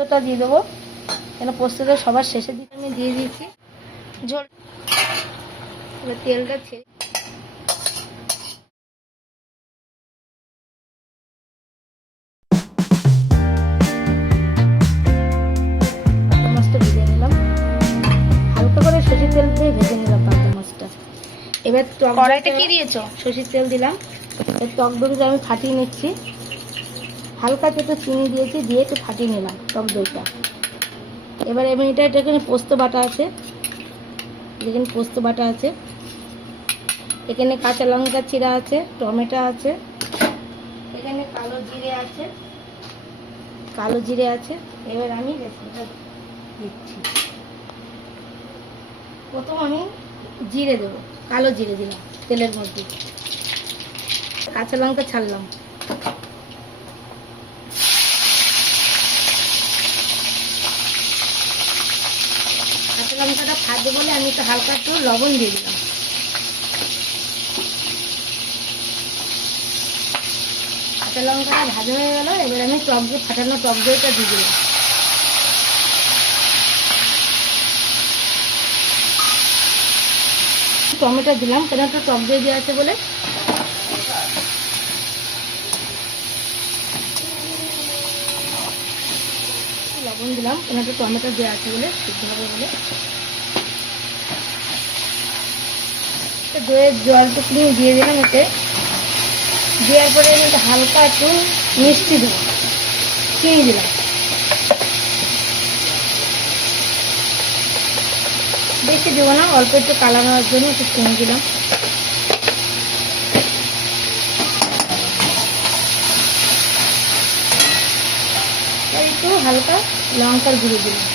পোস্তটা দিয়ে দেবো। কেন পোস্তটা সবার শেষের দিকে আমি দিয়ে দিয়েছি। ঝোল এবার তেলটা ছেড়ে পাবদা ভেজে নিলাম। হালকা করে সর্ষের তেল দিয়ে ভেজে নিলাম পাবদা মাছটা। এবার টক কড়াইতে কি দিয়েছ? সর্ষের তেল দিলাম। এবার টক দইটা আমি ফাটিয়ে নিচ্ছি। হালকা একটু চিনি দিয়েছি, দিয়ে একটু ফাটিয়ে নিলাম টক দইটা। এবার আমি এটা এটা এখানে পোস্ত বাটা আছে। এখানে পোস্ত বাটা আছে। এখানে কাঁচা লঙ্কা চিরা আছে, টমেটো আছে। এখানে কালো জিরে আছে। কালো জিরে আছে। এবার আমি রেসিপিটা দিচ্ছি। প্রথম আমি জিরে দেবো, কালো জিরে দিলাম তেলের মধ্যে। কাঁচা লঙ্কা ছাড়লাম। লঙ্কাটা খাদ্য বলে আমি একটু হালকা একটু লবণ দিয়ে দিলাম। কাঁচা লঙ্কাটা ভাজা হয়ে গেল, এবার আমি টক দই, ফাটানো টক দইটা দিয়ে দিলাম। টমেটো দিলাম, কেন একটু টক দই দেওয়া আছে বলে লবণ দিলাম। একটু টমেটো দেওয়া আছে বলে সিদ্ধ হবে বলে। দইয়ের জলটুকুনি দিয়ে দিলাম এতে দেওয়ার পরে আমি হালকা একটু মিষ্টি দেবো। চিনি দিলাম। বেশি দেবো না, অল্প একটু কালার হওয়ার জন্য একটু চিনি দিলাম। হালকা লঙ্কার গুঁড়ো দিলাম।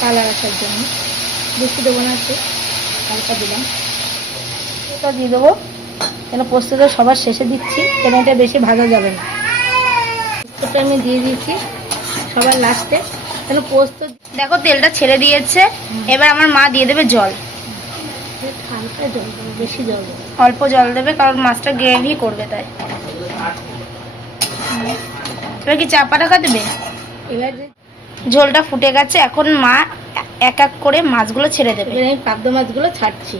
কালার আসার জন্য। বেশি দেবো না একটু হালকা দিলাম। এটা দিয়ে দেবো। কেন পোস্তটা সবার শেষে দিচ্ছি কেন এটা বেশি ভাজা যাবে না। পোস্তটা আমি দিয়ে দিচ্ছি সবার লাস্টে। কেন পোস্ত দেখো তেলটা ছেড়ে দিয়েছে। এবার আমার মা দিয়ে দেবে জল। হালকা জল বেশি জল অল্প জল দেবে কারণ মাছটা গ্রেভি করবে তাই। এবার কি চাপা টাকা দেবে? এবার ঝোলটা ফুটে গেছে এখন মা এক এক করে মাছগুলো ছেড়ে দেবে। আমি পাবদা মাছগুলো ছাড়ছি।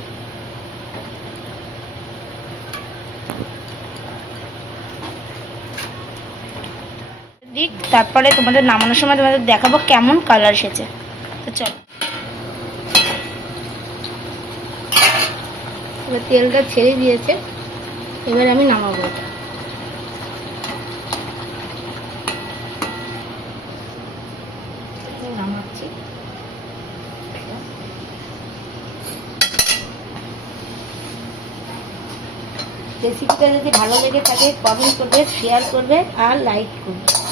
দিক তারপরে তোমাদের নামানোর সময় তোমাদের দেখাবো কেমন কালার এসেছে। তো চলো। এবার তেলটা ছেড়ে দিয়েছে এবার আমি নামাবো নামাচ্ছি রেসিপিটা যদি ভালো লেগে থাকে কমেন্ট করবে শেয়ার করবে আর লাইক করবে।